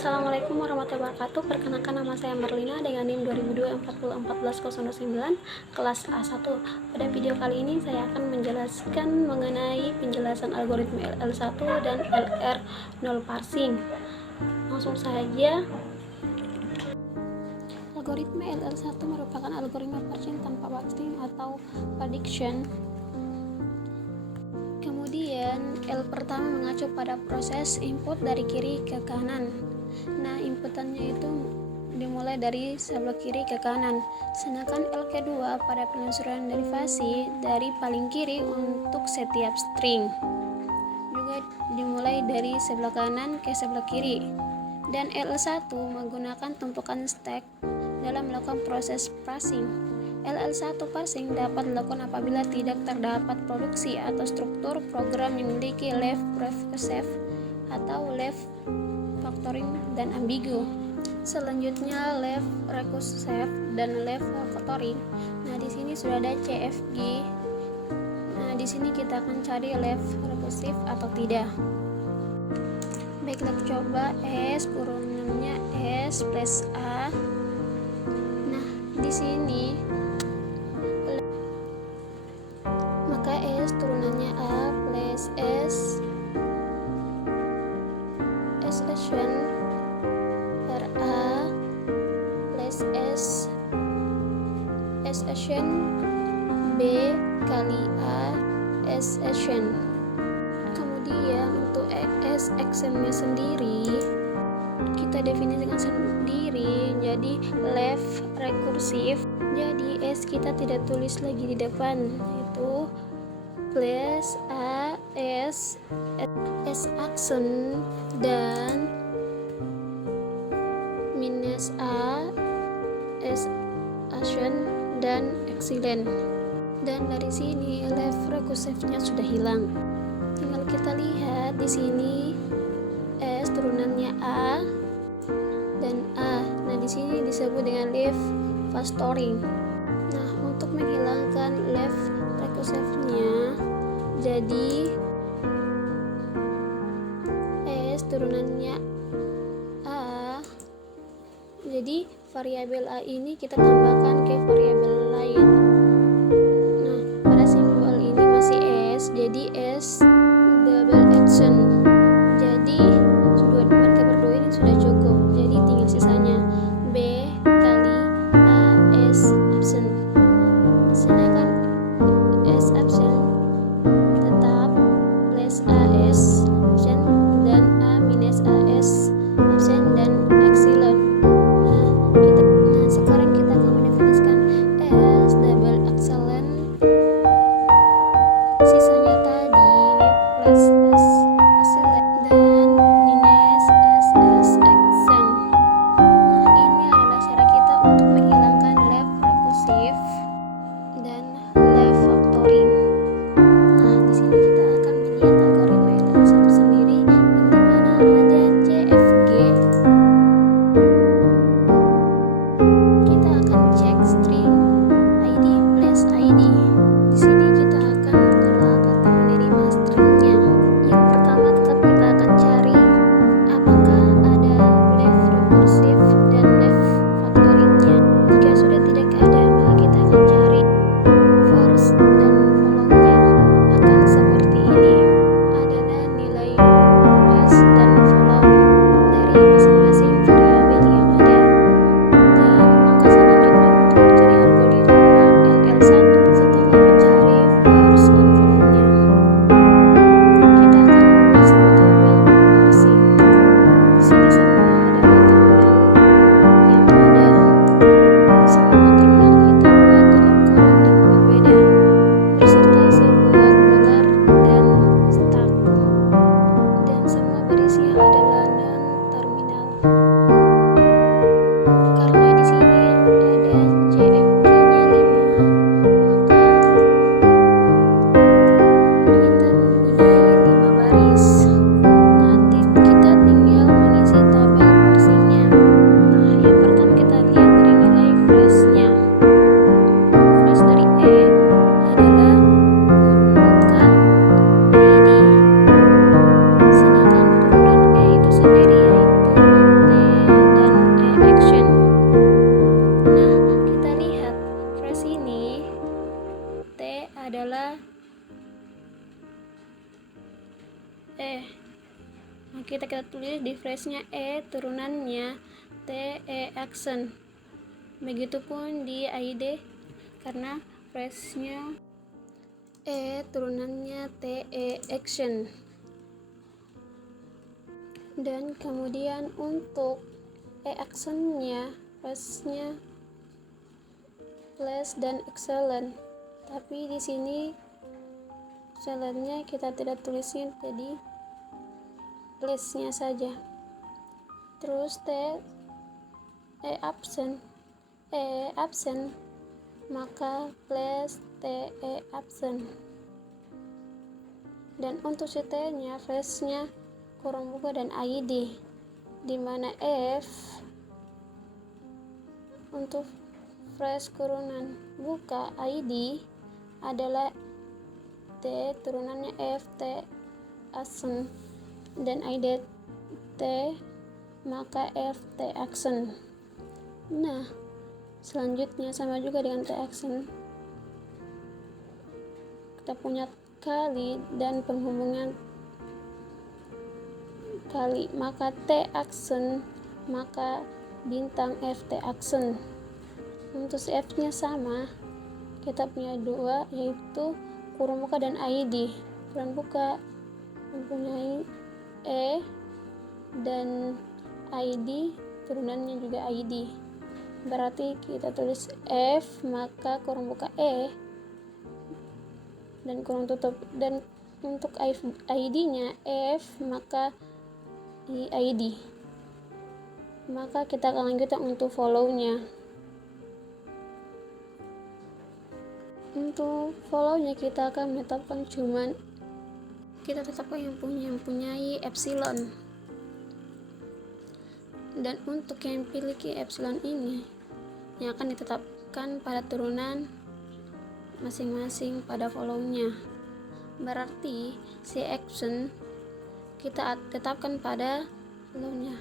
Assalamualaikum warahmatullahi wabarakatuh. Perkenalkan, nama saya Marlina dengan NIM 2002 401409 kelas A1. Pada video kali ini saya akan menjelaskan mengenai penjelasan algoritma LL1 dan LR0 parsing. Langsung saja. Algoritma LL1 merupakan algoritma parsing tanpa parsing atau prediction. Kemudian L pertama mengacu pada proses input dari kiri ke kanan. Nah, inputannya itu dimulai dari sebelah kiri ke kanan. Sedangkan L kedua pada penelusuran derivasi dari paling kiri untuk setiap string. Juga dimulai dari sebelah kanan ke sebelah kiri. Dan L1 menggunakan tumpukan stack dalam melakukan proses parsing. LL1 parsing dapat dilakukan apabila tidak terdapat produksi atau struktur program yang memiliki left recursive atau left factoring dan ambigu. Selanjutnya left recursive dan left factoring. Nah, di sini sudah ada CFG. Nah, di sini kita akan cari left recursive atau tidak. Baiklah, coba S turunannya S plus A. Nah, di sini maka S turunannya A plus S assumption per A plus S assumption B kali A assumption. Kemudian untuk S actionnya sendiri kita definisikan sendiri jadi left recursive. Jadi S kita tidak tulis lagi di depan, yaitu plus A S action dan minus A S action dan excellent. Dan dari sini left recursive-nya sudah hilang. Tinggal kita lihat di sini S turunannya A dan A. Nah, di sini disebut dengan left factoring. Nah, untuk menghilangkan left recursive-nya jadi S turunannya A. Jadi variabel A ini kita tambahkan ke variabel lain. Nah, pada simbol ini masih S, jadi S double action. Jadi mereka berdua ini sudah cukup. Jadi tinggal sisanya B kali A S absent. Sedangkan S absent tetap plus AS absent dan A minus AS absent dan excellent. Nah, sekarang kita akan mendefinisikan S double excellent. Sisanya tadi tulis di phrase-nya E turunannya TE action. Begitupun di ID karena phrase-nya E turunannya TE action. Dan kemudian untuk E action-nya phrase-nya less dan excellent. Tapi di sini excellent-nya kita tidak tulisin, jadi less-nya saja. Terus E absent maka plus TE absent. Dan untuk si T-nya phrase-nya kurung buka dan ID, di mana F untuk phrase kurunan buka ID adalah T turunannya F T absent, dan ID T maka F T action. Nah, selanjutnya sama juga dengan T action, kita punya kali dan penghubungan kali, maka T action maka bintang F T action. Untuk si F nya sama, kita punya dua, yaitu kurung buka dan ID. Kurung buka mempunyai E dan ID turunannya juga ID, berarti kita tulis F maka kurung buka E dan kurung tutup. Dan untuk ID nya F maka ID. Maka kita akan lanjutkan untuk follow nya. Untuk follow nya kita akan menetapkan yang mempunyai epsilon. Dan untuk yang memiliki epsilon ini yang akan ditetapkan pada turunan masing-masing pada follow-nya. Berarti si action kita tetapkan pada follow-nya.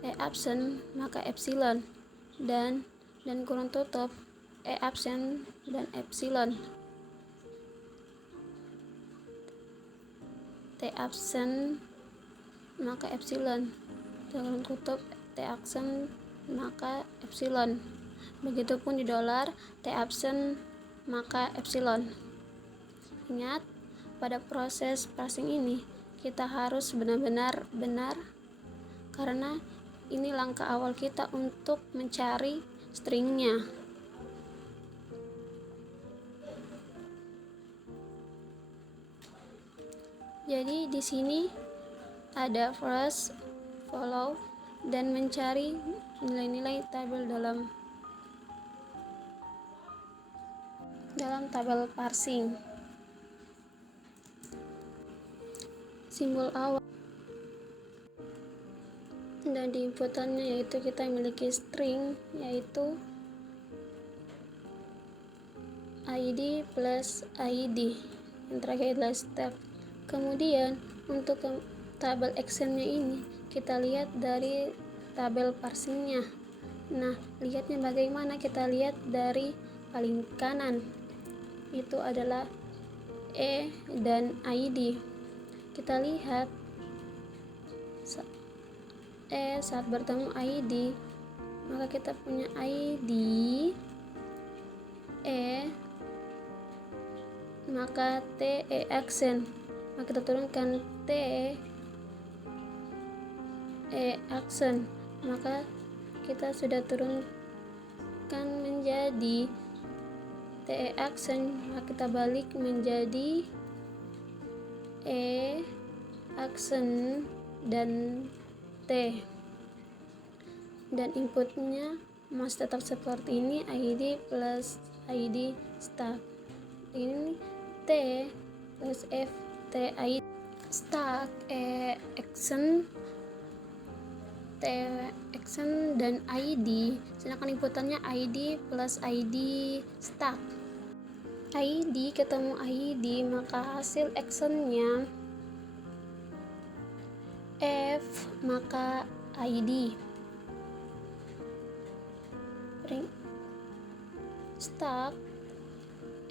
E absent maka epsilon, dan kurung tutup E absent dan epsilon. T absent maka epsilon, kurung tutup T absent maka epsilon. Begitupun di dolar, T absent maka epsilon. Ingat, pada proses parsing ini kita harus benar-benar benar, karena ini langkah awal kita untuk mencari stringnya. Jadi di sini ada first, follow, dan mencari nilai-nilai tabel dalam tabel parsing. Simbol awal dan di inputannya yaitu kita memiliki string, yaitu ID plus ID, yang terakhir adalah step. Kemudian untuk tabel actionnya ini kita lihat dari tabel parsingnya. Nah, lihatnya bagaimana? Kita lihat dari paling kanan, itu adalah E dan ID. Kita lihat E saat bertemu ID, maka kita punya ID E maka TE action, maka kita turunkan T E action, maka kita sudah turunkan menjadi TE action, maka kita balik menjadi E action dan T, dan inputnya masih tetap seperti ini, ID plus ID stack. Ini T plus F T ID stack E action T action dan ID, sedangkan inputannya ID plus ID stack. ID ketemu ID, maka hasil actionnya F maka ID. Stack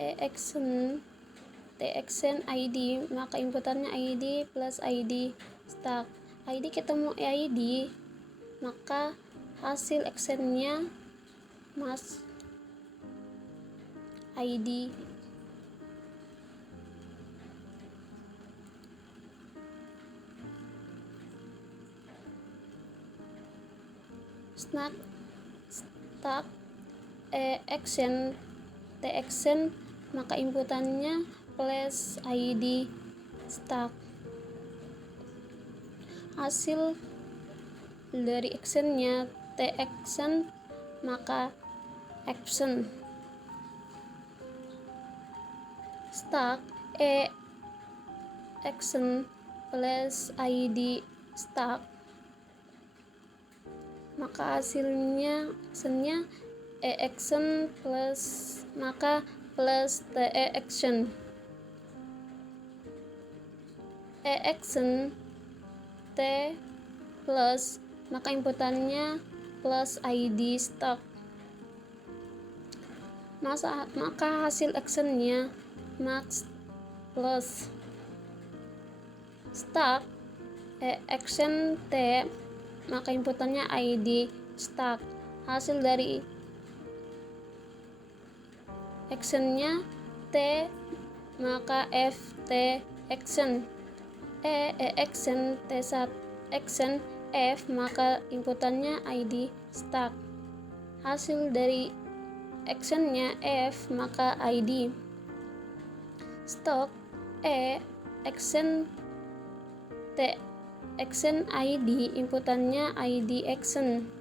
E action T action ID, maka inputannya ID plus ID stack. ID ketemu ID, maka hasil actionnya mas ID. Stack action T action, maka inputannya plus ID stack. Hasil dari actionnya T action, maka action. Stack action plus ID stack, maka hasilnya action plus T action. Action T plus, maka inputannya plus ID stack, maka hasil actionnya max plus stack action T, maka inputannya ID stack. Hasil dari actionnya T, maka FT action. Action T1 action F, maka inputannya ID stack. Hasil dari actionnya F, maka ID stock. Action T action ID, inputannya ID action.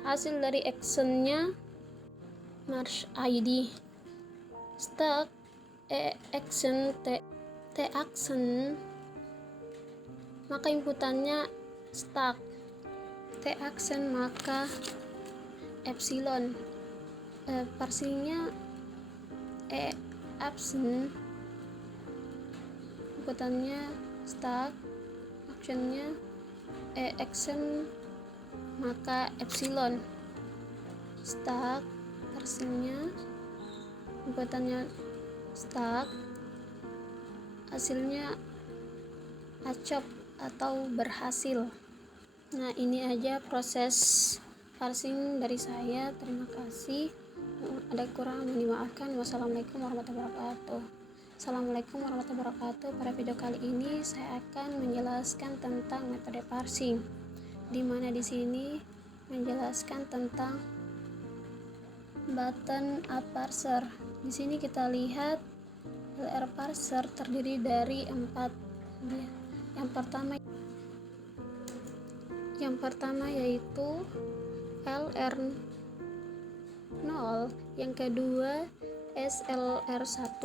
Hasil dari actionnya merge ID. Stack action T action, maka inputannya stack T action, maka epsilon. Parsingnya action, inputannya stack, actionnya action, maka epsilon. Stack parsingnya, inputannya stack, hasilnya acop atau berhasil. Nah, ini aja proses parsing dari saya. Terima kasih. Ada kurang dimaafkan. Wassalamualaikum warahmatullahi wabarakatuh. Assalamualaikum warahmatullahi wabarakatuh. Pada video kali ini saya akan menjelaskan tentang metode parsing, di mana di sini menjelaskan tentang button up parser. Di sini kita lihat LR parser terdiri dari 4. Yang pertama yaitu LR0, yang kedua SLR1,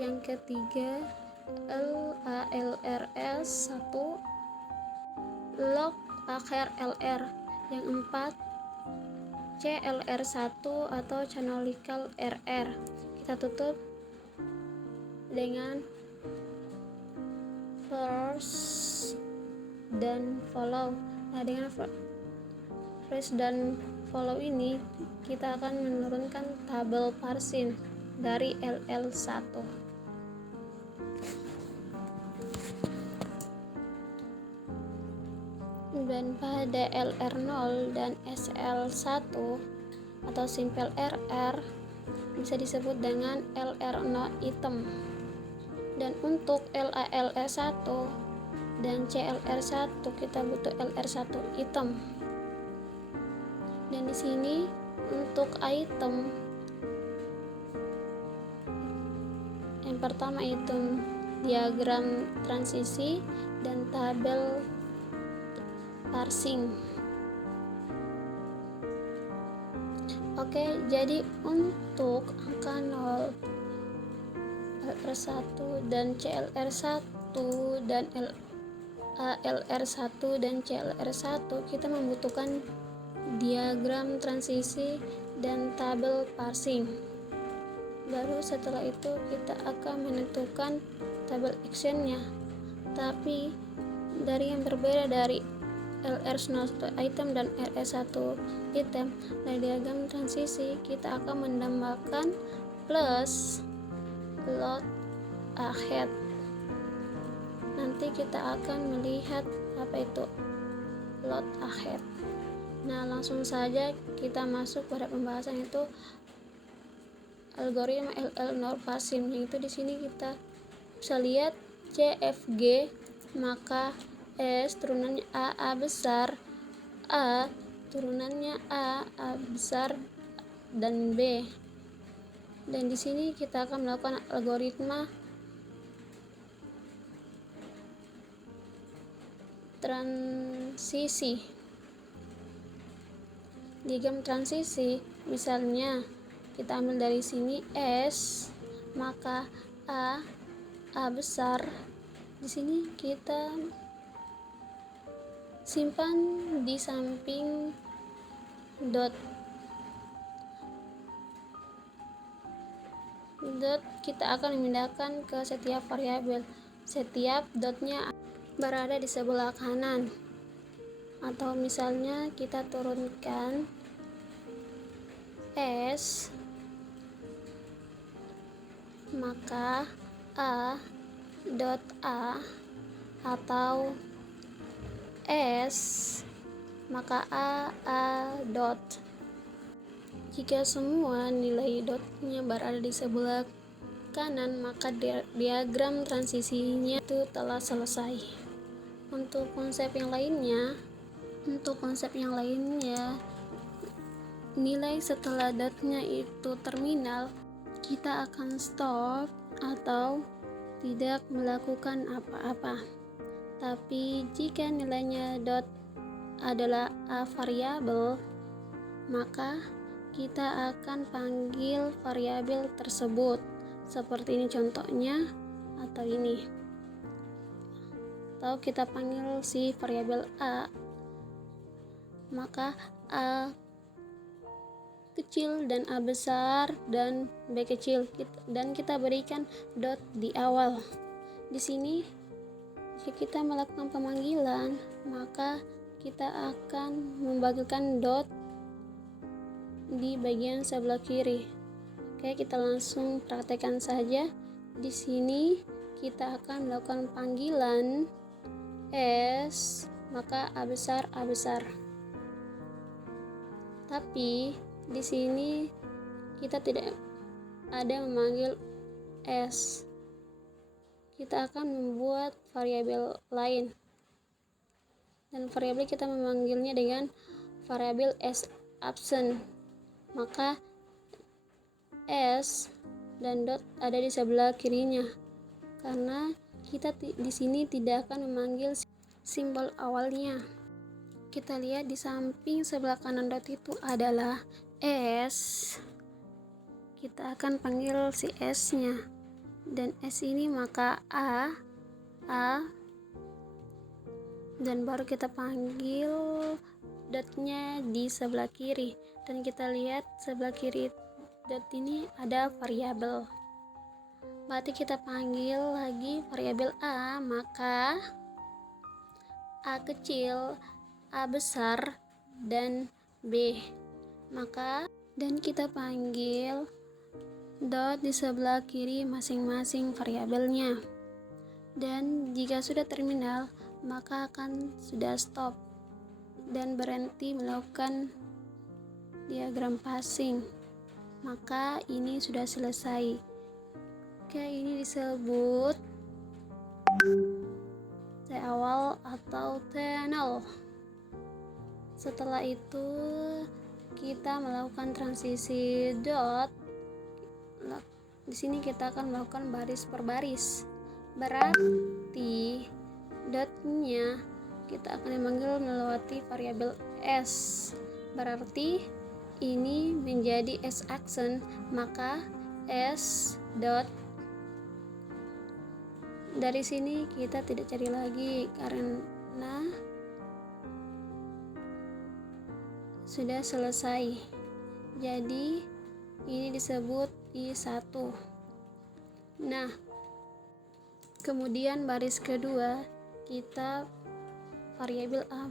yang ketiga LALRS1, log akhir LR, yang empat CLR1 atau canonical RR. Kita tutup dengan first dan follow. Nah, dengan first dan follow ini kita akan menurunkan tabel parsing dari LL1. Dan pada LR0 dan SL1 atau simple RR bisa disebut dengan LR0 item. Dan untuk LALR1 dan CLR1 kita butuh LR1 item. Dan di sini untuk item yang pertama itu diagram transisi dan tabel parsing. Oke, jadi untuk angka 0, LR1 dan CLR1 dan LR1 dan CLR1 kita membutuhkan diagram transisi dan tabel parsing. Baru setelah itu kita akan menentukan tabel actionnya. Tapi dari yang berbeda dari LR1 item dan RS1 item, dari diagram transisi kita akan menambahkan plus load ahead. Nanti kita akan melihat apa itu load ahead. Nah, langsung saja kita masuk pada pembahasan itu algoritma LL Norparsim, yaitu di sini kita bisa lihat CFG, maka S turunannya A besar, A turunannya A besar, dan B. Dan di sini kita akan melakukan algoritma transisi. Diagram transisi, misalnya kita ambil dari sini S, maka A besar. Di sini kita simpan di samping dot. Kita akan memindahkan ke setiap variabel. Setiap dotnya berada di sebelah kanan. Atau misalnya kita turunkan S, maka A dot A, atau S maka A dot. Jika semua nilai dotnya berada di sebelah kanan, maka diagram transisinya itu telah selesai. Untuk konsep yang lainnya, nilai setelah dotnya itu terminal, kita akan stop atau tidak melakukan apa-apa. Tapi jika nilainya dot adalah A variabel, maka kita akan panggil variabel tersebut. Seperti ini contohnya, atau ini. Atau kita panggil si variabel A, maka A kecil dan A besar dan B kecil, dan kita berikan dot di awal. Di sini jika kita melakukan pemanggilan, maka kita akan membagikan dot di bagian sebelah kiri. Oke, kita langsung praktekkan saja. Di sini kita akan melakukan panggilan S, maka A besar. Tapi di sini kita tidak ada memanggil S. Kita akan membuat variabel lain. Dan variabel kita memanggilnya dengan variabel S absent. Maka S dan dot ada di sebelah kirinya. Karena kita di sini tidak akan memanggil simbol awalnya. Kita lihat di samping sebelah kanan dot itu adalah S. Kita akan panggil si S-nya. Dan S ini maka A, dan baru kita panggil dotnya di sebelah kiri. Dan kita lihat sebelah kiri dot ini ada variabel. Berarti kita panggil lagi variabel A, maka A kecil, A besar, dan B. Dan kita panggil dot di sebelah kiri masing-masing variabelnya. Dan jika sudah terminal, maka akan sudah stop dan berhenti melakukan diagram passing. Maka ini sudah selesai. Oke, ini disebut T awal atau T0. Setelah itu kita melakukan transisi dot. Di sini kita akan melakukan baris per baris. Berarti dotnya kita akan memanggil melewati variabel S. Berarti ini menjadi S aksen, maka S dot. Dari sini kita tidak cari lagi karena sudah selesai. Jadi ini disebut I1. Nah, kemudian baris kedua kita variabel A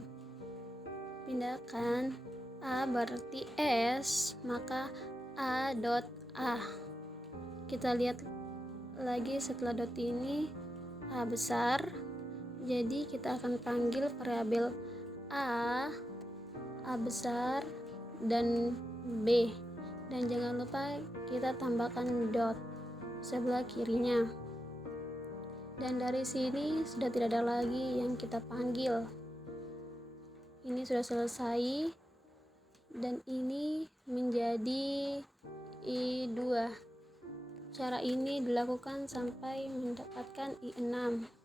pindahkan. A berarti S, maka A dot A. Kita lihat lagi setelah dot ini A besar, Jadi kita akan panggil variabel A besar, dan B. Dan jangan lupa kita tambahkan dot sebelah kirinya. Dan dari sini sudah tidak ada lagi yang kita panggil. Ini sudah selesai, dan ini menjadi I2. Cara ini dilakukan sampai mendapatkan I6.